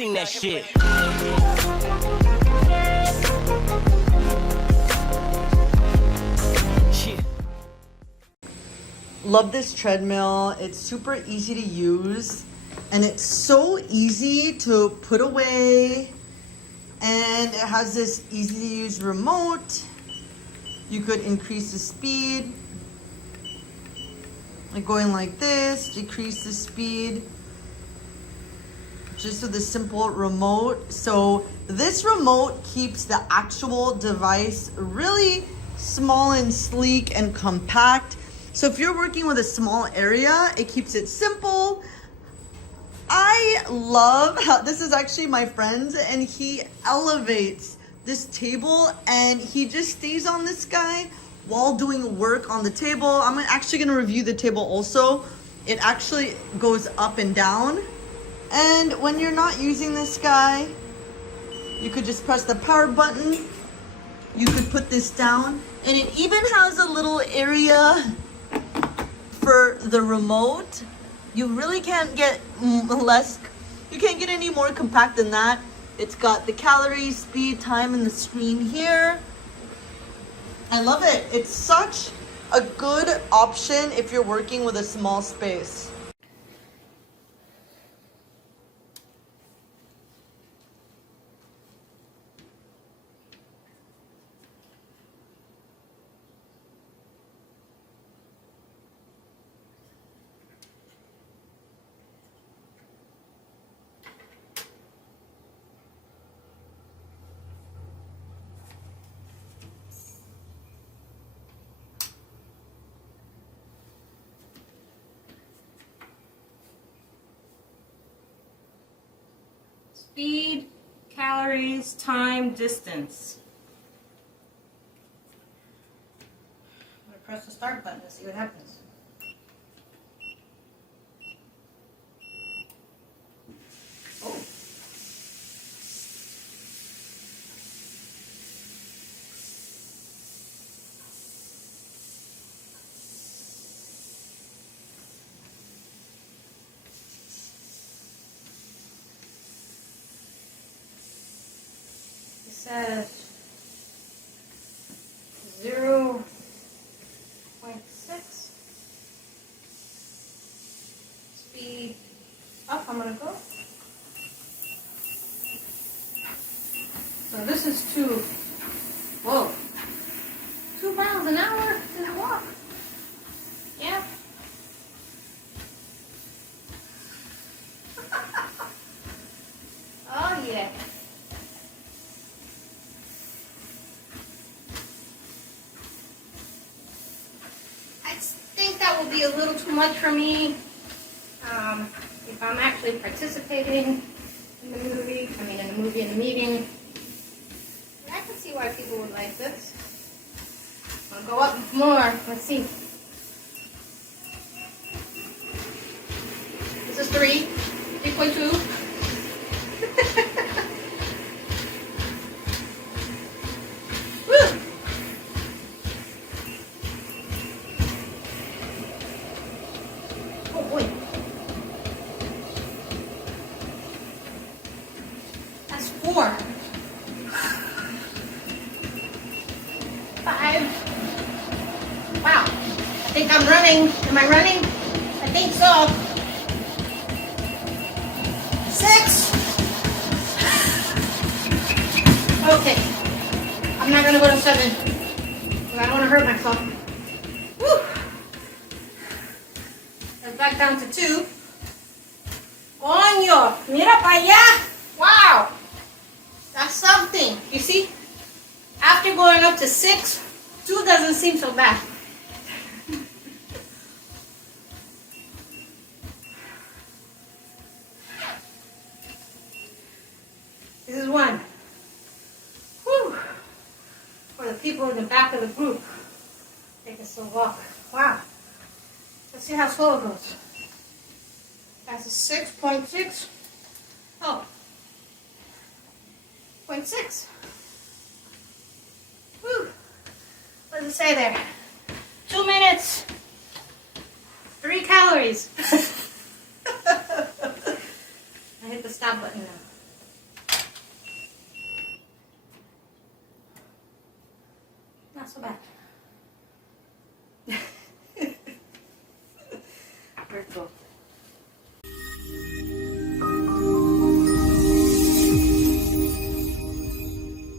sing that shit. Love this treadmill. It's super easy to use and it's so easy to put away, and it has this easy to use remote. You could increase the speed, like going like this, decrease the speed, just with a simple remote. So this remote keeps the actual device really small and sleek and compact. So if you're working with a small area, it keeps it simple. I love how this is actually my friend's, and he elevates this table and he just stays on this guy while doing work on the table. I'm actually going to review the table also. It actually goes up and down. And when you're not using this guy, you could just press the power button. You could put this down, and it even has a little area for the remote. You really can't get you can't get any more compact than that. It's got the calories, speed, time, and the screen here. I love it. It's such a good option if you're working with a small space. Speed, calories, time, distance. I'm going to press the start button to see what happens. Oh. It says 0.6 speed up. I'm gonna go. So this is 2 miles an hour in a walk. Yeah. Oh yeah. That will be a little too much for me if I'm actually participating in the meeting. I can see why people would like this. I'll go up more. Let's see. This is 3.2. That's 4. 5. Wow. I think I'm running. Am I running? I think so. 6. Okay. I'm not going to go to 7 because I don't want to hurt myself. Woo. Let's back down to 2. Coño, mira para allá. Wow. That's something. You see? After going up to 6, 2 doesn't seem so bad. This is 1. Whew. For the people in the back of the group. Take a slow walk. Wow. Let's see how slow it goes. That's a 6.6. Oh. 0.6. Whew. What does it say there? 2 minutes. 3 calories. I hit the stop button now. Not so bad. Very cool.